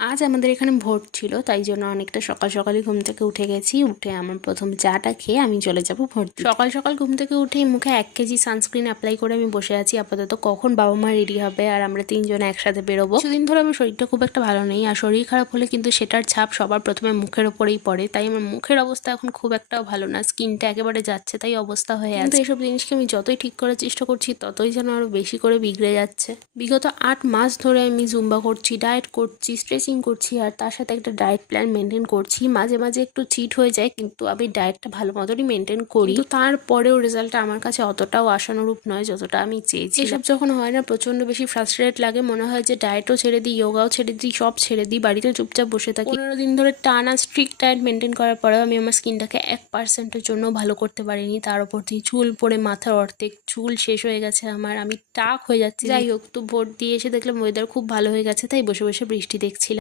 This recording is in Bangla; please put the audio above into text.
আজ আমাদের এখানে ভোট ছিল, তাই জন্য অনেকটা সকাল সকালই ঘুম থেকে উঠে গেছি। উঠে আমার প্রথম চাটা খেয়ে আমি চলে যাব ভোট দিতে। সকাল সকাল ঘুম থেকে উঠেই মুখে 1 কেজি সানস্ক্রিন অ্যাপ্লাই করে আমি বসে আছি আপাতত, কখন বাবা মা রেডি হবে আর আমরা তিনজনে একসাথে বেরোবো। কিছুদিন ধরে আমার শরীরটা খুব একটা ভালো নেই, আর শরীর খারাপ হলে কিন্তু সেটার ছাপ সবার প্রথমে মুখের ওপরেই পড়ে। তাই আমার মুখের অবস্থা এখন খুব একটাও ভালো না, স্কিনটা একেবারে যাচ্ছে তাই অবস্থা হয়ে আছে। কিন্তু এসব জিনিসকে আমি যতই ঠিক করার চেষ্টা করছি ততই যেন আরো বেশি করে বিগড়ে যাচ্ছে। বিগত 8 মাস ধরে আমি জুম্বা করছি, ডায়েট করছি, স্ট্রেচিং করছি, আর তার সাথে একটা ডায়েট প্ল্যান মেনটেন করছি। মাঝে মাঝে একটু চিট হয়ে যায়, কিন্তু আমি ডায়েটটা ভালো মতনই মেনটেন করি। কিন্তু তারপরেও রেজাল্টটা আমার কাছে অতটাও আশানুরূপ নয় যতটা আমি চেয়েছি। এসব যখন হয় না, প্রচন্ড বেশি ফ্রাস্ট্রেট লাগে, মনে হয় যে ডায়েটও ছেড়ে দিই, যোগাও ছেড়ে দিই, সব ছেড়ে দিই, বাড়িতে চুপচাপ বসে থাকি। 15 দিন ধরে টানা স্ট্রিক্ট ডায়েট মেনটেন করার পরেও আমি আমার স্কিনটাকে 1%-এর জন্য ভালো করতে পারিনি। তার উপর দিয়ে চুল পড়ে মাথার অর্ধেক চুল শেষ হয়ে গেছে আমার, আমি টাক হয়ে যাচ্ছি। যাই হোক, তো ভোট দিয়ে এসে দেখলাম ওয়েদার খুব ভালো হয়ে গেছে, তাই বসে বসে বৃষ্টি দেখছিলাম।